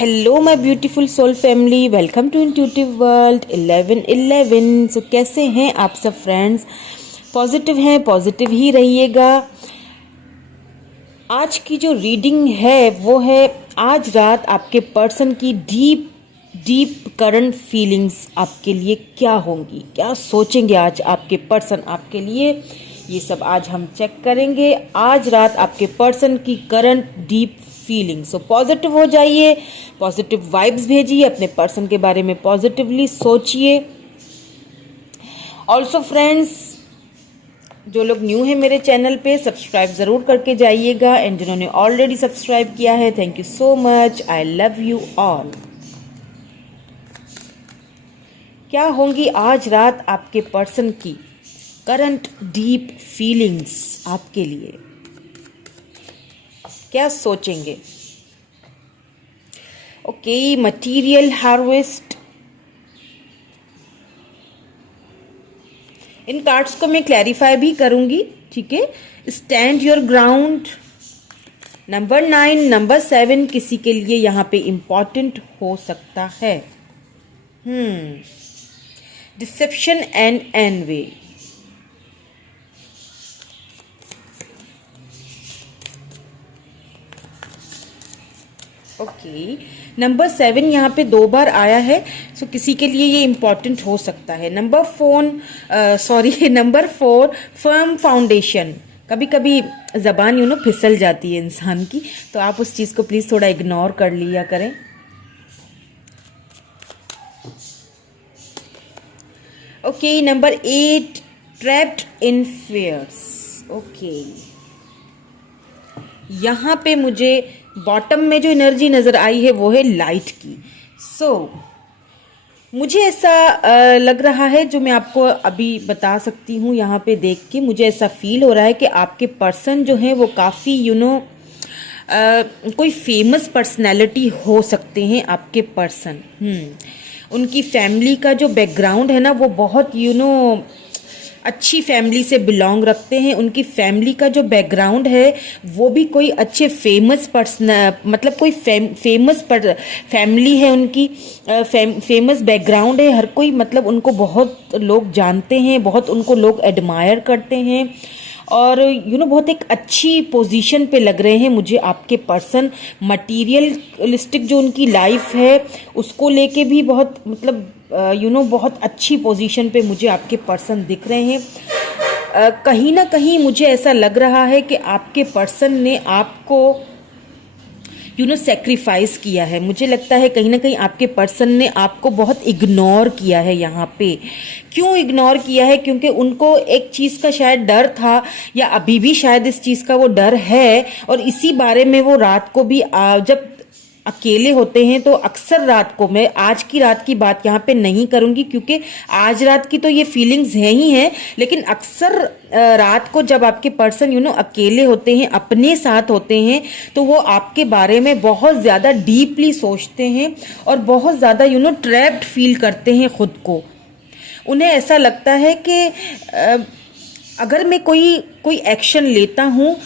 Hello my beautiful soul family, welcome to intuitive world 1111। So कैसे हैं आप सब फ्रेंड्स? पॉजिटिव हैं, पॉजिटिव ही रहिएगा। आज की जो रीडिंग है वो है आज रात आपके पर्सन की डीप डीप करंट फीलिंग्स आपके लिए क्या होंगी, क्या सोचेंगे आज आपके पर्सन आपके लिए, ये सब आज हम चेक करेंगे। आज रात आपके पर्सन की current deep feeling. So positive हो जाइए, पॉजिटिव वाइब्स भेजिए, अपने पर्सन के बारे में पॉजिटिवली सोचिए। ऑल्सो फ्रेंड्स, जो लोग न्यू हैं मेरे चैनल पे, सब्सक्राइब ज़रूर करके जाइएगा, एंड जिन्होंने ऑलरेडी सब्सक्राइब किया है, thank you so much. I love you all. क्या होंगी आज रात आपके पर्सन की करंट डीप फीलिंग्स आपके लिए, क्या सोचेंगे? Okay, material harvest. इन कार्ड्स को मैं क्लैरिफाई भी करूंगी, ठीक है। Stand your ground, number 9, number 7 किसी के लिए यहाँ पे इंपॉर्टेंट हो सकता है। Dissipation and envy. Okay, number 7 यहाँ पे 2 बार आया है, सो किसी के लिए ये इम्पॉर्टेंट हो सकता है। Number 4 firm foundation. कभी कभी जबान फिसल जाती है इंसान की, तो आप उस चीज़ को प्लीज़ थोड़ा इग्नोर कर लिया करें। Okay, number 8 trapped in fears. Okay, यहाँ पे मुझे बॉटम में जो एनर्जी नज़र आई है वो है लाइट की। मुझे ऐसा लग रहा है, जो मैं आपको अभी बता सकती हूँ यहाँ पे देख के, मुझे ऐसा फील हो रहा है कि आपके पर्सन जो है वो काफ़ी कोई फेमस पर्सनैलिटी हो सकते हैं आपके पर्सन। उनकी फैमिली का जो बैकग्राउंड है ना, वो बहुत अच्छी फैमिली से बिलोंग रखते हैं। उनकी फैमिली का जो बैकग्राउंड है वो भी कोई अच्छे फेमस पर्सन, मतलब कोई फेमस फैमिली है उनकी, फेमस बैकग्राउंड है। हर कोई मतलब उनको बहुत लोग जानते हैं, बहुत उनको लोग एडमायर करते हैं, और बहुत एक अच्छी पोजीशन पे लग रहे हैं मुझे आपके पर्सन। मटीरियलिस्टिक जो उनकी लाइफ है उसको लेके भी बहुत मतलब बहुत अच्छी पोजीशन पे मुझे आपके पर्सन दिख रहे हैं। कहीं ना कहीं मुझे ऐसा लग रहा है कि आपके पर्सन ने आपको सेक्रीफाइस किया है। मुझे लगता है कहीं ना कहीं आपके पर्सन ने आपको बहुत इग्नोर किया है यहाँ पे। क्यों इग्नोर किया है? क्योंकि उनको एक चीज़ का शायद डर था, या अभी भी शायद इस चीज़ का वो डर है, और इसी बारे में वो रात को भी जब अकेले होते हैं तो अक्सर रात को, मैं आज की रात की बात यहाँ पे नहीं करूँगी क्योंकि आज रात की तो ये फीलिंग्स हैं ही हैं, लेकिन अक्सर रात को जब आपके पर्सन अकेले होते हैं, अपने साथ होते हैं, तो वो आपके बारे में बहुत ज़्यादा डीपली सोचते हैं और बहुत ज़्यादा ट्रैप्ड फील करते हैं खुद को। उन्हें ऐसा लगता है कि अगर मैं कोई एक्शन लेता हूँ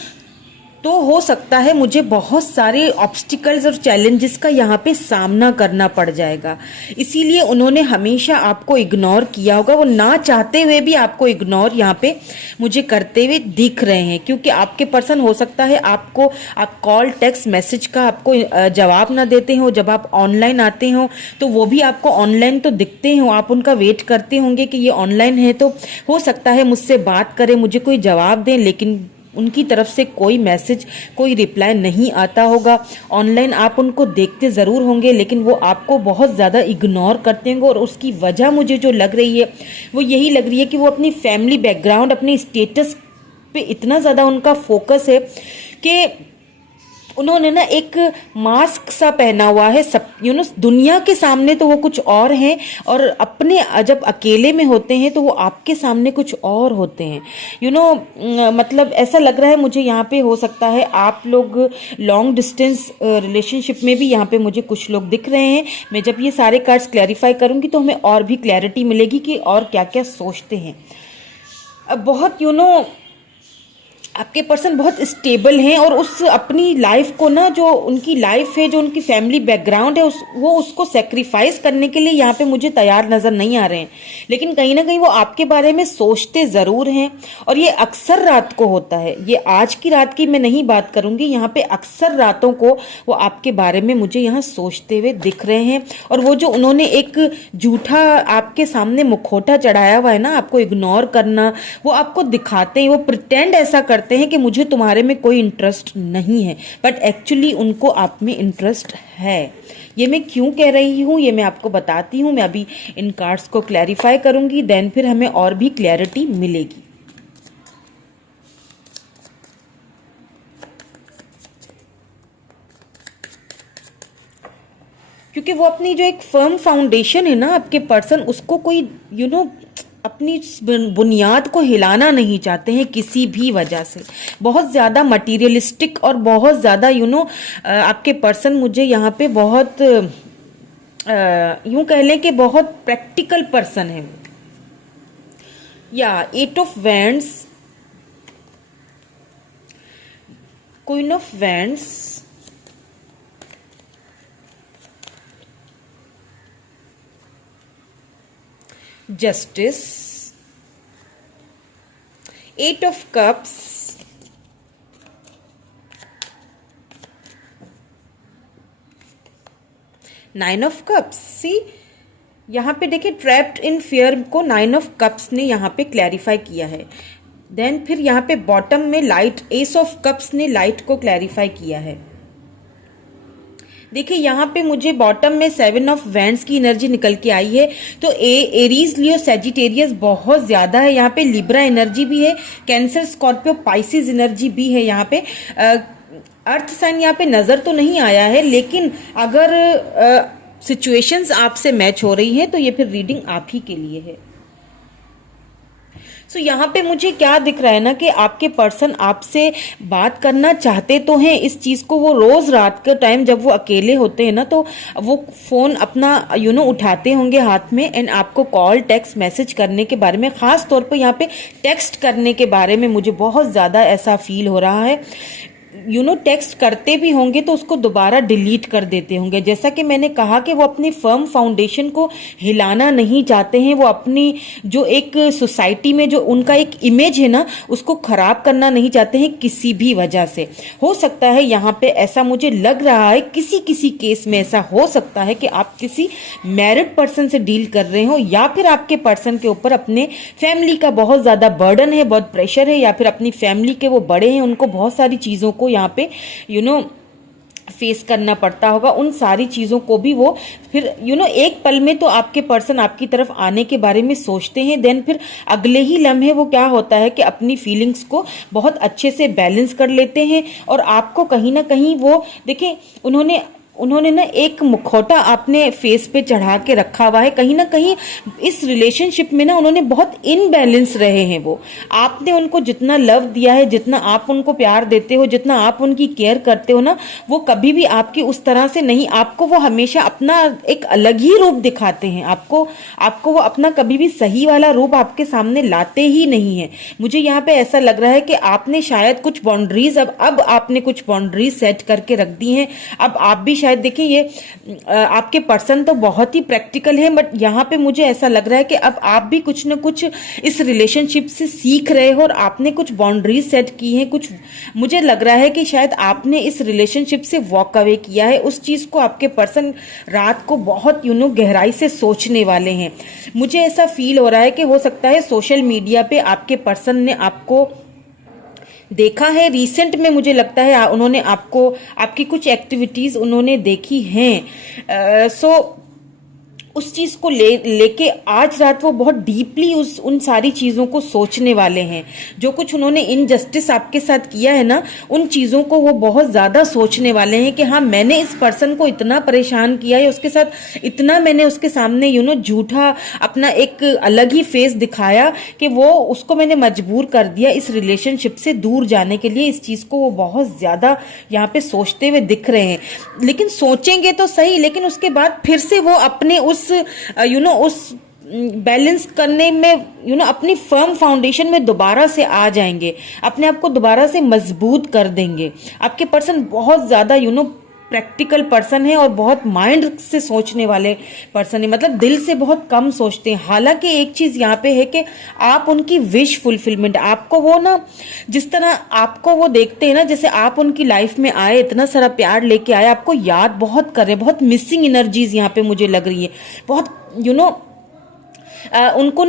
तो हो सकता है मुझे बहुत सारे ऑब्स्टिकल्स और चैलेंजेस का यहाँ पे सामना करना पड़ जाएगा। इसीलिए उन्होंने हमेशा आपको इग्नोर किया होगा, वो ना चाहते हुए भी आपको इग्नोर यहाँ पे मुझे करते हुए दिख रहे हैं। क्योंकि आपके पर्सन हो सकता है आप कॉल टेक्स्ट मैसेज का आपको जवाब ना देते हो, जब आप ऑनलाइन आते हो तो वो भी आपको ऑनलाइन तो दिखते हो, आप उनका वेट करते होंगे कि ये ऑनलाइन है, तो हो सकता है मुझसे बात करें, मुझे कोई जवाब दें, लेकिन उनकी तरफ से कोई मैसेज, कोई रिप्लाई नहीं आता होगा। ऑनलाइन आप उनको देखते ज़रूर होंगे, लेकिन वो आपको बहुत ज़्यादा इग्नोर करते होंगे, और उसकी वजह मुझे जो लग रही है वो यही लग रही है कि वो अपनी फैमिली बैकग्राउंड, अपनी स्टेटस पे इतना ज़्यादा उनका फोकस है कि उन्होंने ना एक मास्क सा पहना हुआ है। सब दुनिया के सामने तो वो कुछ और हैं, और अपने जब अकेले में होते हैं तो वो आपके सामने कुछ और होते हैं। मतलब ऐसा लग रहा है मुझे यहाँ पे, हो सकता है आप लोग लॉन्ग डिस्टेंस रिलेशनशिप में भी यहाँ पे मुझे कुछ लोग दिख रहे हैं। मैं जब ये सारे कार्ड्स क्लैरिफाई करूँगी तो हमें और भी क्लैरिटी मिलेगी कि और क्या क्या सोचते हैं। अब बहुत आपके पर्सन बहुत स्टेबल हैं और उस अपनी लाइफ को ना, जो उनकी लाइफ है, जो उनकी फैमिली बैकग्राउंड है, वो उसको सेक्रीफाइस करने के लिए यहाँ पे मुझे तैयार नज़र नहीं आ रहे हैं। लेकिन कहीं ना कहीं वो आपके बारे में सोचते ज़रूर हैं, और ये अक्सर रात को होता है। ये आज की रात की मैं नहीं बात करूँगी, यहाँ पे अक्सर रातों को वो आपके बारे में मुझे यहाँ सोचते हुए दिख रहे हैं। और वो जो उन्होंने एक झूठा आपके सामने मुखौटा चढ़ाया हुआ है ना, आपको इग्नोर करना, वो आपको दिखाते हैं, वो प्रिटेंड ऐसा करते हैं कि मुझे तुम्हारे में कोई इंटरेस्ट नहीं है, बट एक्चुअली उनको आप में इंटरेस्ट है। ये मैं क्यों कह रही हूँ ये मैं आपको बताती हूँ। मैं अभी इन कार्ड्स को क्लैरिफाई करूंगी, देन फिर हमें और भी क्लैरिटी मिलेगी। क्योंकि वो अपनी जो एक फर्म फाउंडेशन है ना, आपके पर्सन, उसको कोई अपनी बुनियाद को हिलाना नहीं चाहते हैं किसी भी वजह से। बहुत ज़्यादा मटीरियलिस्टिक और बहुत ज़्यादा आपके पर्सन मुझे यहाँ पे बहुत यूं कह लें कि बहुत प्रैक्टिकल पर्सन है। या 8 of wands, queen of wands, justice, 8 of cups, nine of cups. See यहाँ पे देखिए, ट्रैप्ड इन फियर को 9 ऑफ कप्स ने यहाँ पे क्लैरिफाई किया है। देन फिर यहाँ पे बॉटम में लाइट, एस ऑफ कप्स ने लाइट को क्लैरिफाई किया है। देखिए यहाँ पे मुझे बॉटम में 7 ऑफ वैंड्स की एनर्जी निकल के आई है। तो एरीज, लियो, सैजिटेरियस बहुत ज्यादा है यहाँ पे। लिब्रा एनर्जी भी है, कैंसर, स्कॉर्पियो, पाइसिस एनर्जी भी है यहाँ पे। अर्थ साइन यहाँ पे नजर तो नहीं आया है, लेकिन अगर सिचुएशंस आपसे मैच हो रही है तो ये फिर रीडिंग आप ही के लिए है। सो यहाँ पे मुझे क्या दिख रहा है ना, कि आपके पर्सन आपसे बात करना चाहते तो हैं। इस चीज को वो रोज रात के टाइम जब वो अकेले होते हैं ना, तो वो फोन अपना उठाते होंगे हाथ में, एंड आपको कॉल, टेक्स्ट, मैसेज करने के बारे में, खास तौर पे यहाँ पे टेक्स्ट करने के बारे में मुझे बहुत ज्यादा ऐसा फील हो रहा है। टेक्स्ट करते भी होंगे तो उसको दोबारा डिलीट कर देते होंगे। जैसा कि मैंने कहा कि वो अपनी फर्म फाउंडेशन को हिलाना नहीं चाहते हैं। वो अपनी जो एक सोसाइटी में जो उनका एक इमेज है ना, उसको खराब करना नहीं चाहते हैं किसी भी वजह से। हो सकता है यहाँ पे ऐसा मुझे लग रहा है, किसी किसी केस में ऐसा हो सकता है कि आप किसी मैरिड पर्सन से डील कर रहे हो, या फिर आपके पर्सन के ऊपर अपने फैमिली का बहुत ज्यादा बर्डन है, बहुत प्रेशर है, या फिर अपनी फैमिली के वो बड़े हैं, उनको बहुत सारी चीजों को यहाँ पे फेस करना पड़ता होगा। उन सारी चीजों को भी वो फिर एक पल में तो आपके पर्सन आपकी तरफ आने के बारे में सोचते हैं, देन फिर अगले ही लम्हे वो क्या होता है कि अपनी फीलिंग्स को बहुत अच्छे से बैलेंस कर लेते हैं। और आपको कहीं ना कहीं वो देखें, उन्होंने ना एक मुखौटा अपने फेस पे चढ़ा के रखा हुआ है। कहीं ना कहीं इस रिलेशनशिप में ना उन्होंने बहुत इनबैलेंस रहे हैं। वो आपने उनको जितना लव दिया है, जितना आप उनको प्यार देते हो, जितना आप उनकी केयर करते हो ना, वो कभी भी आपकी उस तरह से नहीं, आपको वो हमेशा अपना एक अलग ही रूप दिखाते हैं। आपको वो अपना कभी भी सही वाला रूप आपके सामने लाते ही नहीं है। मुझे यहाँ पे ऐसा लग रहा है कि आपने शायद कुछ बाउंड्रीज अब आपने कुछ बाउंड्रीज सेट करके रख दी हैं। अब आप भी शायद देखिए, ये आपके पर्सन तो बहुत ही प्रैक्टिकल है, बट यहाँ पे मुझे ऐसा लग रहा है कि अब आप भी कुछ न कुछ इस रिलेशनशिप से सीख रहे हो और आपने कुछ बाउंड्रीज सेट की हैं। कुछ मुझे लग रहा है कि शायद आपने इस रिलेशनशिप से वॉक अवे किया है। उस चीज को आपके पर्सन रात को बहुत गहराई से सोचने वाले हैं। मुझे ऐसा फील हो रहा है कि हो सकता है सोशल मीडिया पे आपके पर्सन ने आपको देखा है रिसेंट में। मुझे लगता है उन्होंने आपकी कुछ एक्टिविटीज उन्होंने देखी हैं। उस चीज को लेके आज रात वो बहुत डीपली उन सारी चीजों को सोचने वाले हैं। जो कुछ उन्होंने इनजस्टिस आपके साथ किया है ना, उन चीजों को वो बहुत ज्यादा सोचने वाले हैं कि हाँ, मैंने इस पर्सन को इतना परेशान किया है, उसके साथ इतना मैंने उसके सामने झूठा अपना एक अलग ही फेस दिखाया कि वो उसको मैंने मजबूर कर दिया इस रिलेशनशिप से दूर जाने के लिए। इस चीज को वो बहुत ज्यादा यहाँ पे सोचते हुए दिख रहे हैं। लेकिन सोचेंगे तो सही, लेकिन उसके बाद फिर से वो अपने उस बैलेंस करने में अपनी फर्म फाउंडेशन में दोबारा से आ जाएंगे, अपने आप को दोबारा से मजबूत कर देंगे। आपके पर्सन बहुत ज़्यादा प्रैक्टिकल पर्सन है और बहुत माइंड से सोचने वाले पर्सन है, मतलब दिल से बहुत कम सोचते हैं। हालांकि एक चीज़ यहाँ पे है कि आप उनकी विश फुलफिलमेंट, आपको वो जिस तरह आपको वो देखते हैं ना, जैसे आप उनकी लाइफ में आए, इतना सारा प्यार लेके आए, आपको याद बहुत कर रहे हैं, बहुत मिसिंग एनर्जीज यहाँ पे मुझे लग रही है, बहुत उनको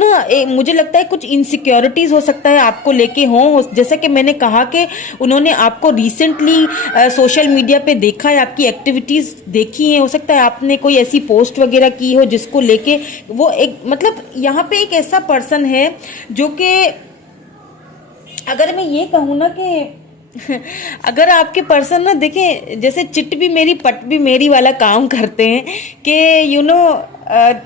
मुझे लगता है कुछ इनसिक्योरिटीज हो सकता है आपको लेके हो। जैसा कि मैंने कहा कि उन्होंने आपको रिसेंटली सोशल मीडिया पे देखा है, आपकी एक्टिविटीज देखी हैं, हो सकता है आपने कोई ऐसी पोस्ट वगैरह की हो जिसको लेके वो एक, मतलब यहाँ पे एक ऐसा पर्सन है जो कि अगर मैं ये कहूँ ना कि अगर आपके पर्सन देखें, जैसे चिट भी मेरी पट भी मेरी वाला काम करते हैं कि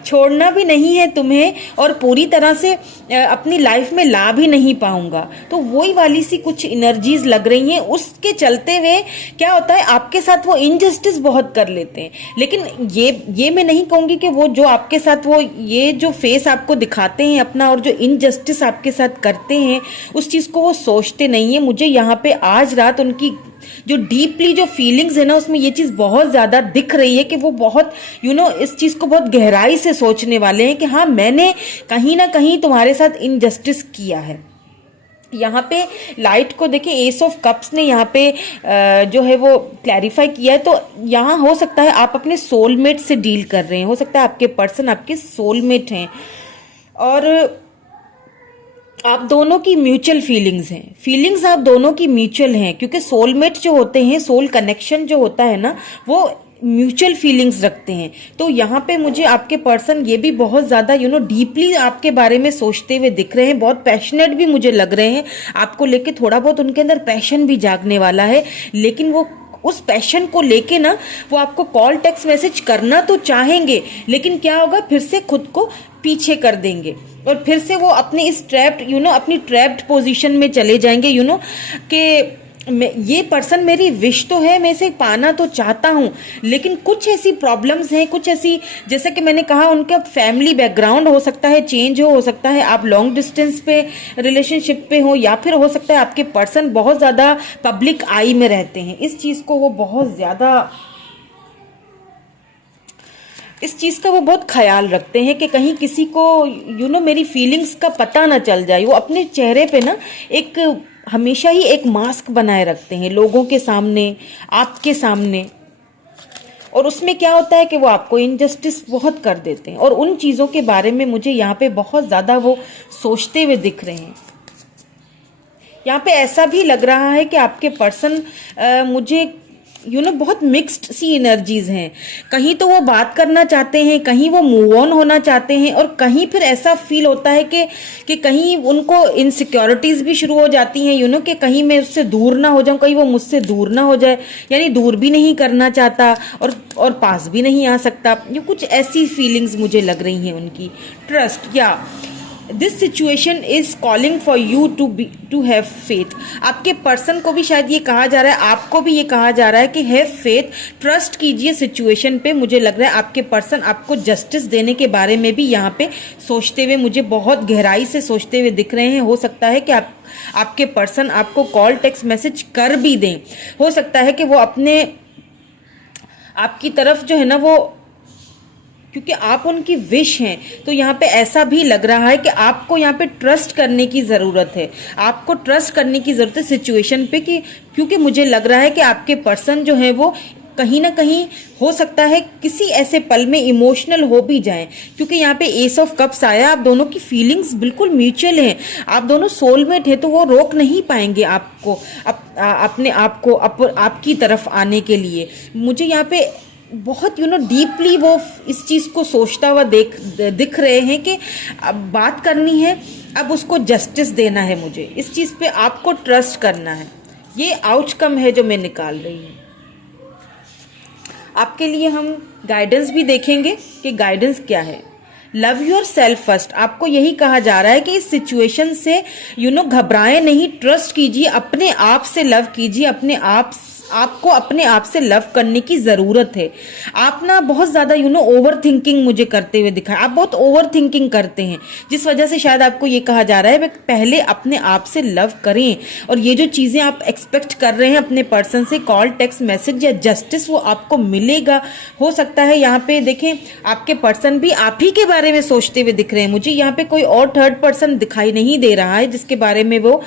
छोड़ना भी नहीं है तुम्हें और पूरी तरह से अपनी लाइफ में ला भी नहीं पाऊंगा, तो वही वाली सी कुछ एनर्जीज लग रही हैं। उसके चलते हुए क्या होता है, आपके साथ वो इनजस्टिस बहुत कर लेते हैं। लेकिन ये मैं नहीं कहूंगी कि वो जो आपके साथ वो ये जो फेस आपको दिखाते हैं अपना और जो इनजस्टिस आपके साथ करते हैं, उस चीज़ को वो सोचते नहीं है। मुझे यहाँ पे आज रात उनकी जो डीपली जो फीलिंग्स है ना, उसमें ये चीज़ बहुत ज़्यादा दिख रही है कि वो बहुत इस चीज़ को बहुत गहराई से सोचने वाले हैं कि हाँ, मैंने कहीं ना कहीं तुम्हारे साथ इनजस्टिस किया है। यहाँ पे लाइट को देखें, एस ऑफ कप्स ने यहाँ पे जो है वो क्लैरिफाई किया है। तो यहाँ हो सकता है आप अपने सोलमेट से डील कर रहे हैं, हो सकता है आपके पर्सन आपके सोलमेट हैं और आप दोनों की म्यूचुअल फीलिंग्स हैं, फीलिंग्स आप दोनों की म्यूचुअल हैं, क्योंकि सोलमेट जो होते हैं, सोल कनेक्शन जो होता है ना, वो म्यूचुअल फीलिंग्स रखते हैं। तो यहाँ पे मुझे आपके पर्सन ये भी बहुत ज़्यादा डीपली आपके बारे में सोचते हुए दिख रहे हैं, बहुत पैशनेट भी मुझे लग रहे हैं आपको लेके, थोड़ा बहुत उनके अंदर पैशन भी जागने वाला है। लेकिन वो उस पैशन को लेके ना, वो आपको कॉल टेक्स्ट मैसेज करना तो चाहेंगे, लेकिन क्या होगा, फिर से खुद को पीछे कर देंगे और फिर से वो अपने इस ट्रैप्ड अपनी ट्रैप्ड पोजीशन में चले जाएंगे कि ये पर्सन मेरी विश तो है, मैं इसे पाना तो चाहता हूँ, लेकिन कुछ ऐसी प्रॉब्लम्स हैं, कुछ ऐसी, जैसे कि मैंने कहा, उनका फैमिली बैकग्राउंड हो सकता है चेंज हो सकता है आप लॉन्ग डिस्टेंस पे रिलेशनशिप पे हो, या फिर हो सकता है आपके पर्सन बहुत ज़्यादा पब्लिक आई में रहते हैं। इस चीज़ को वो बहुत ज़्यादा, इस चीज़ का वो बहुत ख्याल रखते हैं कि कहीं किसी को मेरी फीलिंग्स का पता ना चल जाए। वो अपने चेहरे पे ना एक हमेशा ही एक मास्क बनाए रखते हैं लोगों के सामने, आपके सामने, और उसमें क्या होता है कि वो आपको इनजस्टिस बहुत कर देते हैं और उन चीज़ों के बारे में मुझे यहाँ पे बहुत ज़्यादा वो सोचते हुए दिख रहे हैं। यहाँ पे ऐसा भी लग रहा है कि आपके पर्सन मुझे बहुत मिक्स्ड सी एनर्जीज हैं। कहीं तो वो बात करना चाहते हैं, कहीं वो मूव ऑन होना चाहते हैं, और कहीं फिर ऐसा फील होता है कि कहीं उनको इनसिक्योरिटीज भी शुरू हो जाती हैं कि कहीं मैं उससे दूर ना हो जाऊं, कहीं वो मुझसे दूर ना हो जाए, यानी दूर भी नहीं करना चाहता और पास भी नहीं आ सकता। ये कुछ ऐसी फीलिंग्स मुझे लग रही हैं उनकी। ट्रस्ट, या this situation is calling for you to have faith. आपके पर्सन को भी शायद ये कहा जा रहा है, आपको भी ये कहा जा रहा है कि हैव फेथ, ट्रस्ट कीजिए सिचुएशन पे। मुझे लग रहा है आपके पर्सन आपको जस्टिस देने के बारे में भी यहाँ पे सोचते हुए, मुझे बहुत गहराई से सोचते हुए दिख रहे हैं। हो सकता है कि आपके पर्सन आपको कॉल टेक्स्ट मैसेज कर भी दें, हो सकता है कि वो अपने आपकी तरफ जो है ना, वो क्योंकि आप उनकी विश हैं, तो यहाँ पे ऐसा भी लग रहा है कि आपको यहाँ पे ट्रस्ट करने की ज़रूरत है, आपको ट्रस्ट करने की ज़रूरत है सिचुएशन पे, क्योंकि मुझे लग रहा है कि आपके पर्सन जो है वो कहीं ना कहीं हो सकता है किसी ऐसे पल में इमोशनल हो भी जाएं, क्योंकि यहाँ पे एस ऑफ कप्स आया। आप दोनों की फीलिंग्स बिल्कुल म्यूचुअल हैं, आप दोनों सोलमेट हैं, तो वो रोक नहीं पाएंगे आपको अपने आप को आपकी तरफ आने के लिए। मुझे यहाँ पे बहुत डीपली वो इस चीज़ को सोचता हुआ दिख रहे हैं कि अब बात करनी है, अब उसको जस्टिस देना है, मुझे इस चीज़ पे आपको ट्रस्ट करना है। ये आउटकम है जो मैं निकाल रही हूँ। आपके लिए हम गाइडेंस भी देखेंगे कि गाइडेंस क्या है। लव योर सेल्फ फर्स्ट, आपको यही कहा जा रहा है कि इस सिचुएशन से घबराएं नहीं, ट्रस्ट कीजिए, अपने आप से लव कीजिए, अपने आप आपको अपने आप से लव करने की जरूरत है। आप ना बहुत ज्यादा ओवर थिंकिंग मुझे करते हुए दिखा, आप बहुत ओवर थिंकिंग करते हैं, जिस वजह से शायद आपको ये कहा जा रहा है पहले अपने आप से लव करें। और ये जो चीजें आप एक्सपेक्ट कर रहे हैं अपने पर्सन से, कॉल, टेक्स्ट मैसेज या जस्टिस, वो आपको मिलेगा। हो सकता है यहाँ पे देखें आपके पर्सन भी आप ही के बारे में सोचते हुए दिख रहे हैं। मुझे यहाँ पे कोई और थर्ड पर्सन दिखाई नहीं दे रहा है जिसके बारे में वो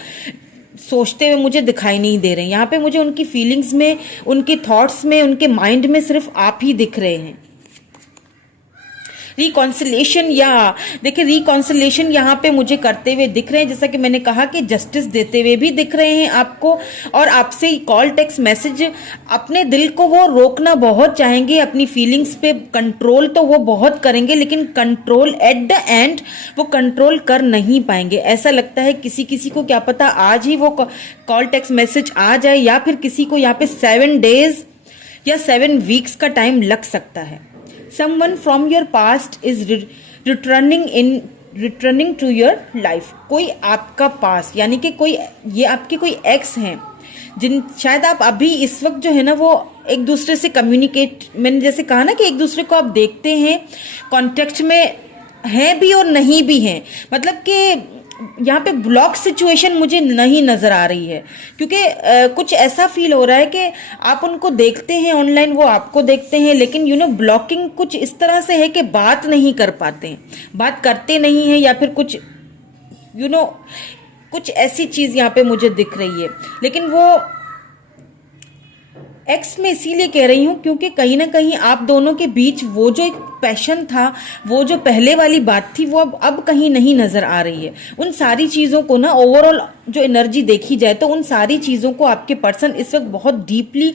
सोचते हुए मुझे दिखाई नहीं दे रहे हैं। यहाँ पे मुझे उनकी फीलिंग्स में, उनके थॉट्स में, उनके माइंड में सिर्फ आप ही दिख रहे हैं। रिकॉन्सिलेशन, या देखिए रिकॉन्सिलेशन यहाँ पे मुझे करते हुए दिख रहे हैं, जैसा कि मैंने कहा कि जस्टिस देते हुए भी दिख रहे हैं आपको। और आपसे कॉल, टेक्स्ट मैसेज, अपने दिल को वो रोकना बहुत चाहेंगे, अपनी फीलिंग्स पे कंट्रोल तो वो बहुत करेंगे, लेकिन कंट्रोल एट द एंड वो कंट्रोल कर नहीं पाएंगे। ऐसा लगता है किसी किसी को, क्या पता आज ही वो कॉल, टेक्स्ट मैसेज आ जाए, या फिर किसी को यहाँ पे 7 डेज या 7 वीक्स का टाइम लग सकता है। Someone from your past is returning to your life। कोई आपका पास, यानी कि कोई, ये आपके कोई एक्स हैं जिन, शायद आप अभी इस वक्त जो है ना वो एक दूसरे से कम्युनिकेट, मैंने जैसे कहा ना कि एक दूसरे को आप देखते हैं, कांटेक्ट में हैं भी और नहीं भी हैं। मतलब कि यहाँ पे ब्लॉक सिचुएशन मुझे नहीं नजर आ रही है, क्योंकि कुछ ऐसा फील हो रहा है कि आप उनको देखते हैं ऑनलाइन, वो आपको देखते हैं, लेकिन ब्लॉकिंग कुछ इस तरह से है कि बात नहीं कर पाते हैं, बात करते नहीं है, या फिर कुछ कुछ ऐसी चीज यहाँ पे मुझे दिख रही है। लेकिन वो एक्स में इसीलिए कह रही हूँ क्योंकि कहीं ना कहीं आप दोनों के बीच वो जो एक पैशन था, वो जो पहले वाली बात थी, वो अब कहीं नहीं नजर आ रही है। उन सारी चीजों को ना, ओवरऑल जो एनर्जी देखी जाए तो उन सारी चीजों को आपके पर्सन इस वक्त बहुत डीपली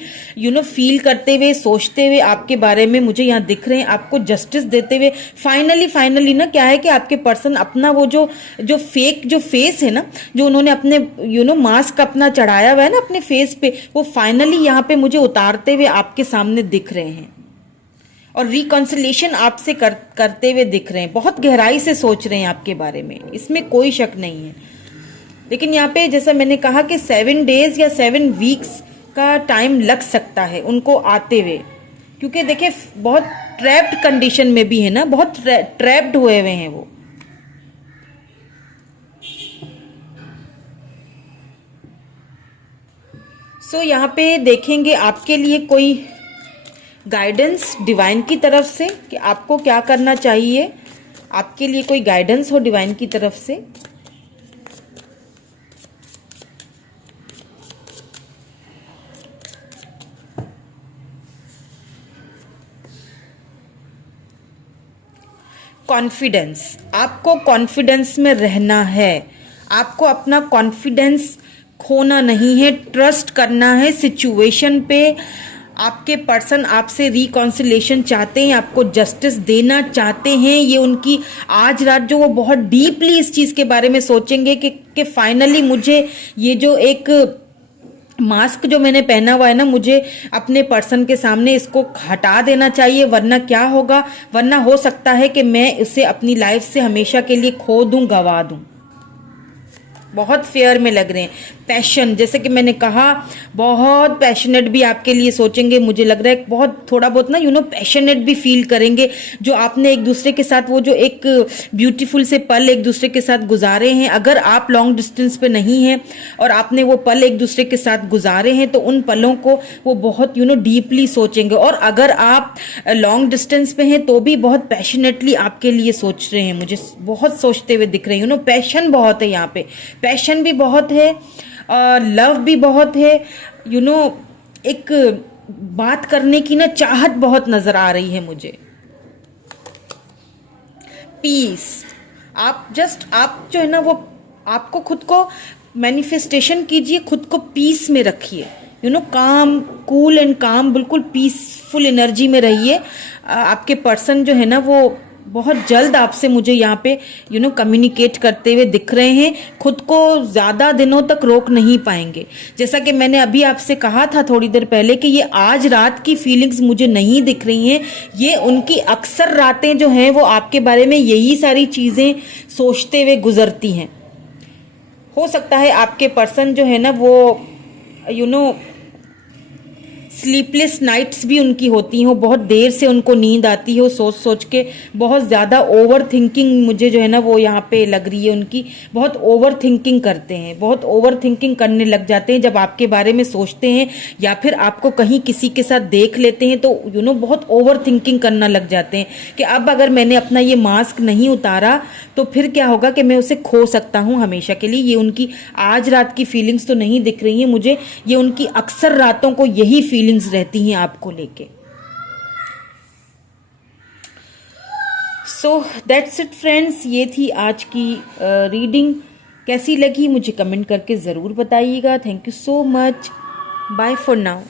फील करते हुए, सोचते हुए आपके बारे में मुझे यहाँ दिख रहे हैं, आपको जस्टिस देते हुए। फाइनली ना क्या है कि आपके पर्सन अपना वो जो फेक जो फेस है ना, जो उन्होंने अपने मास्क अपना चढ़ाया हुआ है ना अपने फेस पे, वो फाइनली यहाँ पे मुझे उतारते हुए आपके सामने दिख रहे हैं। और रिकॉन्सिलेशन आपसे करते हुए दिख रहे हैं, बहुत गहराई से सोच रहे हैं आपके बारे में, इसमें कोई शक नहीं है। लेकिन यहाँ पे जैसा मैंने कहा कि 7 डेज या 7 वीक्स का टाइम लग सकता है उनको आते हुए, क्योंकि देखिए बहुत ट्रैप्ड कंडीशन में भी है ना, बहुत ट्रैप्ड हुए हुए हैं वो। सो यहाँ पे देखेंगे आपके लिए कोई गाइडेंस डिवाइन की तरफ से कि आपको क्या करना चाहिए, आपके लिए कोई गाइडेंस हो डिवाइन की तरफ से। कॉन्फिडेंस, आपको कॉन्फिडेंस में रहना है, आपको अपना कॉन्फिडेंस खोना नहीं है, ट्रस्ट करना है सिचुएशन पे। आपके पर्सन आपसे रिकॉन्सिलेशन चाहते हैं, आपको जस्टिस देना चाहते हैं। ये उनकी आज रात जो वो बहुत डीपली इस चीज़ के बारे में सोचेंगे कि फाइनली मुझे ये जो एक मास्क जो मैंने पहना हुआ है ना, मुझे अपने पर्सन के सामने इसको हटा देना चाहिए, वरना क्या होगा, वरना हो सकता है कि मैं इसे अपनी लाइफ से हमेशा के लिए खो दूं, गवा दूं। बहुत फेयर में लग रहे हैं। पैशन, जैसे कि मैंने कहा, बहुत पैशनेट भी आपके लिए सोचेंगे, मुझे लग रहा है बहुत थोड़ा बहुत ना पैशनेट भी फील करेंगे। जो आपने एक दूसरे के साथ वो जो एक ब्यूटीफुल से पल एक दूसरे के साथ गुजारे हैं, अगर आप लॉन्ग डिस्टेंस पे नहीं हैं और आपने वो पल एक दूसरे के साथ गुजारे हैं, तो उन पलों को वो बहुत डीपली सोचेंगे। और अगर आप लॉन्ग डिस्टेंस पे हैं तो भी बहुत पैशनेटली आपके लिए सोच रहे हैं, मुझे बहुत सोचते हुए दिख रहे हैं। पैशन बहुत है यहाँ पे, पैशन भी बहुत है, लव भी बहुत है, एक बात करने की ना चाहत बहुत नजर आ रही है मुझे। पीस, आप जो है ना वो आपको खुद को मैनिफेस्टेशन कीजिए, खुद को पीस में रखिए, काम, कूल एंड काम, बिल्कुल पीसफुल एनर्जी में रहिए। आपके पर्सन जो है ना वो बहुत जल्द आपसे मुझे यहाँ पे कम्युनिकेट करते हुए दिख रहे हैं। खुद को ज़्यादा दिनों तक रोक नहीं पाएंगे। जैसा कि मैंने अभी आपसे कहा था थोड़ी देर पहले कि ये आज रात की फीलिंग्स मुझे नहीं दिख रही हैं, ये उनकी अक्सर रातें जो हैं वो आपके बारे में यही सारी चीज़ें सोचते हुए गुजरती हैं। हो सकता है आपके पर्सन जो है ना वो स्लीपलेस नाइट्स भी उनकी होती हैं, बहुत देर से उनको नींद आती है, वो सोच सोच के बहुत ज़्यादा ओवर थिंकिंग मुझे जो है ना वो यहाँ पे लग रही है उनकी, बहुत ओवर थिंकिंग करते हैं, बहुत ओवर थिंकिंग करने लग जाते हैं जब आपके बारे में सोचते हैं या फिर आपको कहीं किसी के साथ देख लेते हैं तो बहुत ओवर थिंकिंग करना लग जाते हैं कि अब अगर मैंने अपना ये मास्क नहीं उतारा तो फिर क्या होगा कि मैं उसे खो सकता हूँ हमेशा के लिए। ये उनकी आज रात की फीलिंग्स तो नहीं दिख रही हैं मुझे, ये उनकी अक्सर रातों को यही फीलिंग्स रहती हैं आपको लेके। सो दैट्स इट फ्रेंड्स, ये थी आज की रीडिंग। कैसी लगी मुझे कमेंट करके ज़रूर बताइएगा। Thank you so much, bye for now.